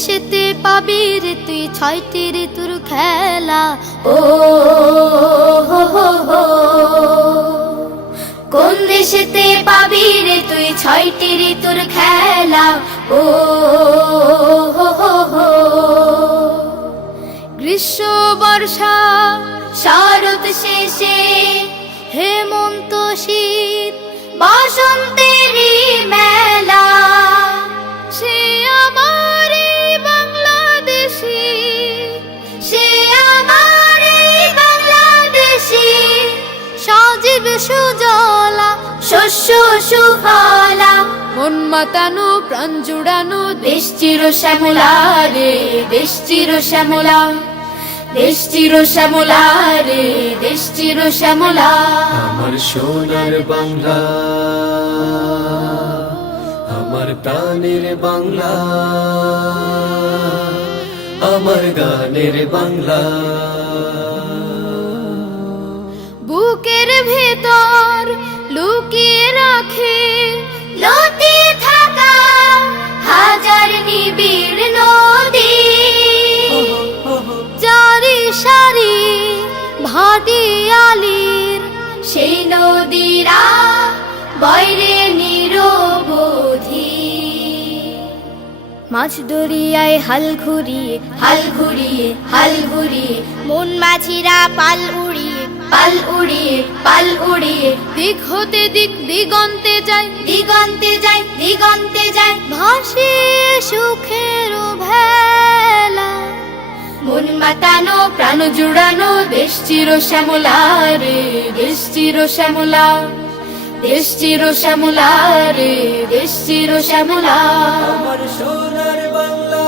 দেশেতে পাবি রে তুই ছয়টি ঋতুর খেলা? ও হো হো হো, কোন দেশেতে পাবি রে তুই ছয়টি ঋতুর খেলা? ও হো হো হো, গ্রীষ্ম বর্ষা শরৎ শেষে হেমন্ত শীত বসন্তেরই মেলা। সে আমার এই বাংলাদেশি, সে আমার এই বাংলাদেশি, সজীব সুজলা শস্য সুফলা, মন মাতানো প্রাণ জুড়ানো দেশ চির শ্যামলা রে, দেশ চির শ্যামলা, দেশ চির শ্যামলা রে, দেশ চির শ্যামলা। আমার সোনার বাংলা, আমার প্রাণের বাংলা, আমার গানের বাংলা। বুকের ভেতর লুকিয়ে রাখে লতিয়ে থাকা হাজার নিবিড় নদী, চারি সারি ভাটিয়ালির সেই নদীরা বয়রে নিরবধি। মাছ দরিয়ায় হাল ঘুরিয়ে, হাল ঘুরিয়ে, হাল ঘুরিয়ে, মন মাঝিরা পাল উড়িয়ে, পাল উড়িয়ে, পাল উড়িয়ে, দিক হতে দিক দিগন্তে যায়, দিগন্তে যায়, দিগন্তে যায়, ভাসিয়ে সুখের ভেলা। মন মাতানো প্রাণ জুড়ানো দেশ চির শ্যামলা রে, দেশ চির শ্যামলা, দেশ চির শ্যামলা রে, দেশ চির শ্যামলা। আমার সোনার বাংলা,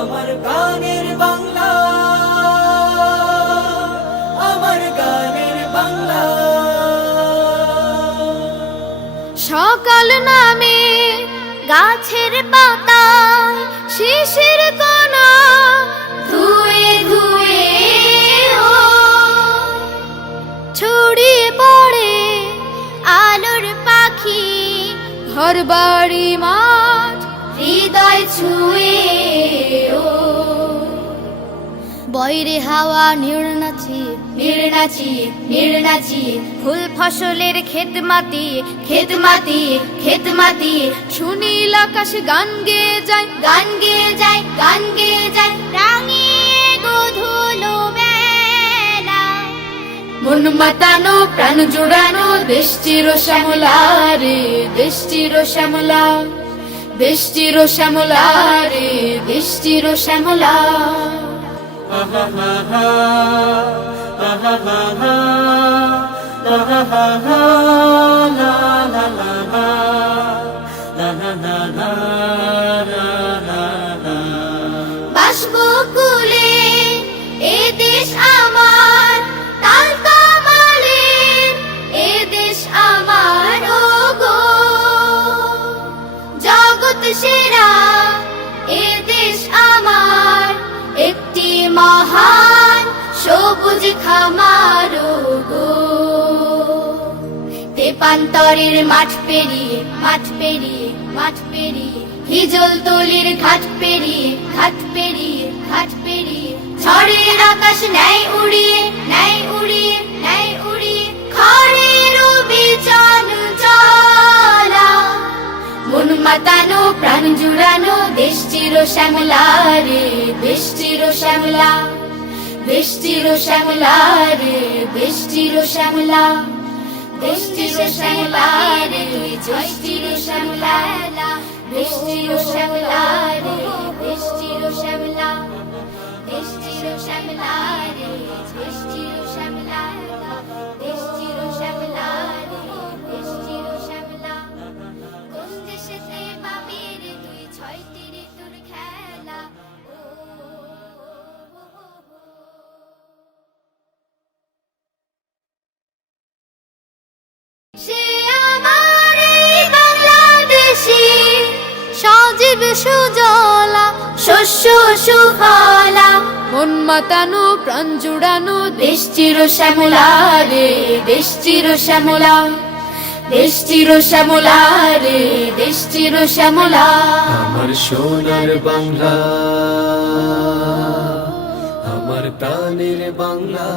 আমার প্রাণের বাংলা, আমার গানের বাংলা। সকাল নামে গাছের পাতা শিশির কণা ধুয়ে ধুয়ে ও ছড়িয়ে পড়ে আলোর পাখি, ঘর বাড়ি মাঠ হৃদয় ছুঁয়ে ও বয়রে হাওয়া নির্নাচি, নির্নাচি, নির্নাচি, ফুল ফসলের ক্ষেত মাতি, ক্ষেত মাতি, ক্ষেত মাতি, সুনীল আকাশ গান গেয়ে যায়, গান গেয়ে যায়, গান গেয়ে যায়, রাঙিয়ে গোধূলো বেলা। মন মাতানো প্রাণ জোড়ানো দেশ চির শ্যামলা রে, দেশ চির শ্যামলা, দেশ চির শ্যামলা রে, দেশ চির শ্যামলা। বাষ্পকুলে এ দেশ আমার, তাল কামালের এ দেশ আমার, ও গো জগৎ সেরা এ দেশ আমার, একটি মহান সবুজ খামার গো। তেপান্তরের মাঠ পেরিয়ে, মাঠ পেরিয়ে, মাঠ পেরিয়ে, হিজল তলির ঘাট পেরিয়ে, ঘাট পেরিয়ে, ঘাট পেরিয়ে, ঝড়ের আকাশ নেয় উড়িয়ে, নেয় উড়িয়ে, নেয় উড়িয়ে, খড়ের বিচন চলা। মন মাতানো প্রাণ জুড়ানো দেশ চির শ্যামলা রে, দেশ চির শ্যামলা, দেশ চির শ্যামলা রে, দেশ চির শ্যামলা, দেশ চির শ্যামলা রে, দেশ চির শ্যামলা, দেশ চির শ্যামলা রে, দেশ চির শ্যামলা, দেশ চির শ্যামলা রে, দেশ চির শ্যামলা, দেশ চির শ্যামলা রে, দেশ চির শ্যামলা। কোন দেশেতে পাবি রে তুই ছয়টি ঋতুর খেলা? সে আমার এই বাংলাদেশি, সজীব সুজলা শস্য সুফলা, মন মাতানো প্রাণ জুড়ানো দেশ চির শ্যামলা রে, দেশ চির শ্যামলা, দেশ চির শ্যামলা রে, দেশ চির শ্যামলা। আমার সোনার বাংলা, আমার প্রাণের বাংলা।